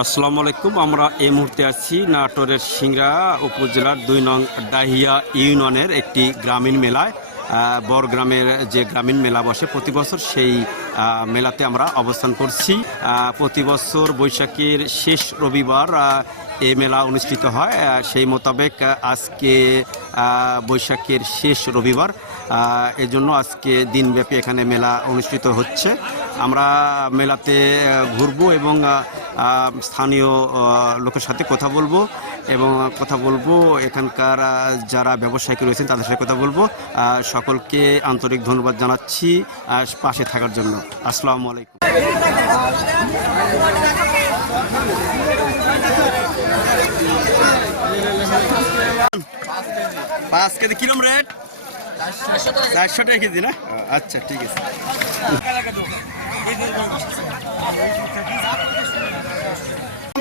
আসসালামু আলাইকুম, আমরা এই মুহূর্তে আছি নাটোরের সিংড়া উপজেলার দুই নং ডাহিয়া ইউনিয়নের একটি গ্রামীণ মেলায়। বর বড়গ্রামের যে গ্রামীণ মেলা বসে, প্রতি বছর সেই মেলাতে আমরা অবস্থান করছি। প্রতি বছর বৈশাখের শেষ রবিবার এই মেলা অনুষ্ঠিত হয় সেই মোতাবেক আজকে বৈশাখের শেষ রবিবার এজন্য আজকে দিনব্যাপী এখানে মেলা অনুষ্ঠিত হচ্ছে। আমরা মেলাতে ঘুরবো এবং স্থানীয় লোকের সাথে কথা বলব এবং কথা বলব এখানকার যারা ব্যবসায়িক রয়েছেন তাদের সাথে কথা বলব। সকলকে আন্তরিক ধন্যবাদ জানাচ্ছি পাশে থাকার জন্য। আসসালামু আলাইকুম। পাঁচ কেজি কিরম রেট চারশো টাকা কেজি না? আচ্ছা ঠিক আছে।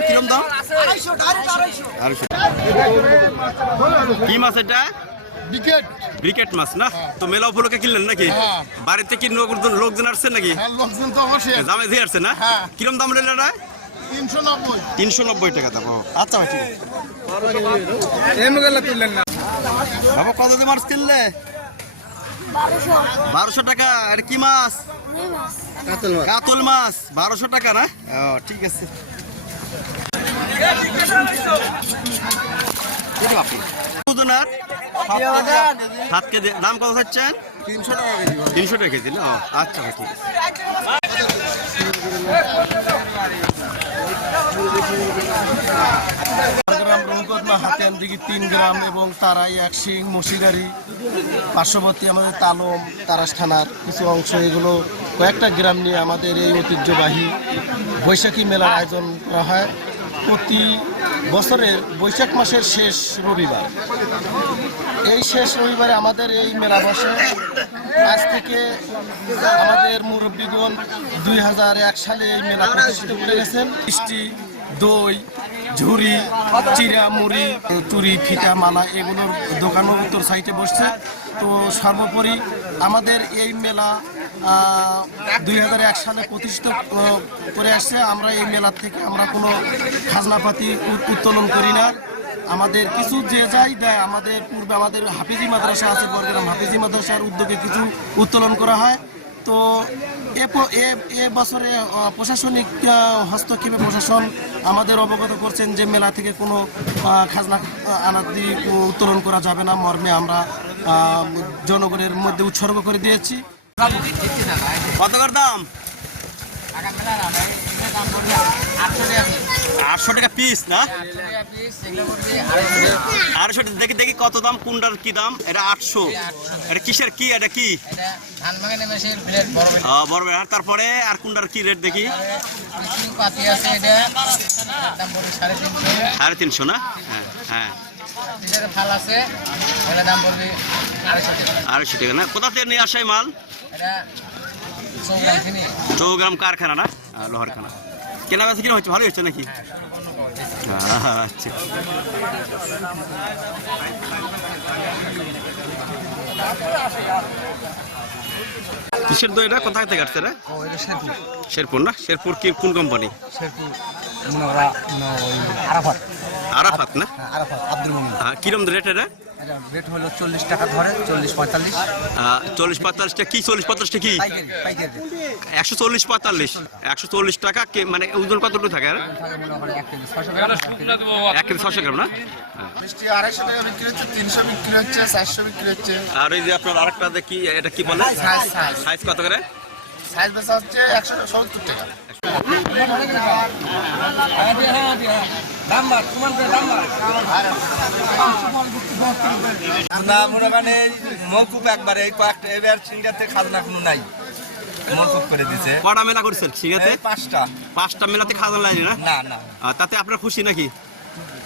কিরম দাম? আড়াইশো। কি মাছ এটা? বিকেট ব্রিকেট মাছ না? তো মেলা উপলক্ষে কিনলেন নাকি? হ্যাঁ। বাড়িতে কি লোকজন লোকজন আসছেন নাকি? হ্যাঁ লোকজন তো অবশ্যই জামে দিয়ে আসছে না? হ্যাঁ। কিরম দাম রইল এটা? তিনশো নব্বই। তিনশো নব্বই টাকা দাম ও, আচ্ছা ভাই ঠিক আছে। বাবা কত দিয়ে মাছ কিনলে? বারোশো। টাকা এটা কি মাছ? কাতল মাছ। বারোশো টাকা না? ও ঠিক আছে। এটা সাত কেজি। দাম কত তিনশো টাকা কেজি তিনশো টাকা কেজি না? আচ্ছা ঠিক আছে। রঘুকর্মা হাতিয়ান দিঘি তিন গ্রাম এবং তারাই এক সিং মুর্শিদারি, পার্শ্ববর্তী আমাদের তালম, তারাস থানার কিছু অংশ, এগুলো কয়েকটা গ্রাম নিয়ে আমাদের এই ঐতিহ্যবাহী বৈশাখী মেলার আয়োজন করা হয়। প্রতি বছরের বৈশাখ মাসের শেষ রবিবার। এই শেষ রবিবারে আমাদের এই মেলা বসে আজ থেকে আমাদের মুরব্বীগণ দুই হাজার এক সালে এই মেলা প্রতিষ্ঠিত করে গেছেন। দই ঝুড়ি চিরা মুড়ি চুরি ফিতা মালা এগুলোর দোকানও উত্তর সাইডে বসছে। তো সর্বোপরি আমাদের এই মেলা দুই হাজার এক সালে প্রতিষ্ঠিত করে আসছে। আমরা এই মেলা থেকে আমরা কোনো খাজনাপাতি উত্তোলন করি না। আমাদের কিছু যে যাই দেয়, আমাদের পূর্বে আমাদের হাফিজি মাদ্রাসা আছে, বরগ্রাম হাফিজি মাদ্রাসার উদ্যোগে কিছু উত্তোলন করা হয়। তো এ বছরে প্রশাসনিক হস্তক্ষেপে প্রশাসন আমাদের অবগত করছেন যে মেলা থেকে কোনো খাজনা আনাদি উত্তোলন করা যাবে না। মর্মে আমরা জনগণের মধ্যে উৎসর্গ করে দিয়েছি। কত দাম? আটশো টাকা পিস না? আড়াইশো টাকা দেখি দেখি কত দাম কোনটার কি দাম? এটা আটশো। এটা কিসের কি এটা কি? বড় বেড়া তারপরে আর কোনটার কি রেট দেখি? সাড়ে তিনশো না? হ্যাঁ হ্যাঁ। আড়াইশো টাকা না? কোথা থেকে নিয়ে আসাই মাল? চৌগ্রাম কারখানা না? লোহারখানা কেনা বেচা কিনা হচ্ছে ভালোই হচ্ছে নাকি? আচ্ছা। কিসের দই এটা? কোথায় থেকে আসছে রে? শেরপুর। না? শেরপুর কি কোন কোম্পানি শেরপুর আরাফাত। আরাফাত না? হ্যাঁ, আরাফাত আব্দুল মুমিন। কিরম রেট এটা? এটা রেট হলো চল্লিশ টাকা ধরে চল্লিশ পঁয়তাল্লিশ। চল্লিশ পঁয়তাল্লিশটা কি? চল্লিশ পঁয়তাল্লিশটা কি? একশো চল্লিশ পঁয়তাল্লিশ। একশো চল্লিশ টাকা কে- মানে ওজন কতটুকু থাকে আর? থাকে এক কেজি ছশো গ্রাম না? আর এই যে আপনার আরেকটা দেখি এটা কি বলে? সাইজ কত করে? সাইজ বেচা হচ্ছে একশো সত্তর টাকা। না মনে মানে মৌকুব একবার এই কয়েকটা এবার সিঙ্গাতে খাজনা কোনো নাই। করে দিছে। কটা মেলা করছেন ঠিক আছে পাঁচটা। পাঁচটা মেলাতে খাওয়া লাইনি না? না না। তাতে আপনার খুশি নাকি?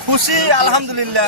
খুশি আলহামদুলিল্লাহ।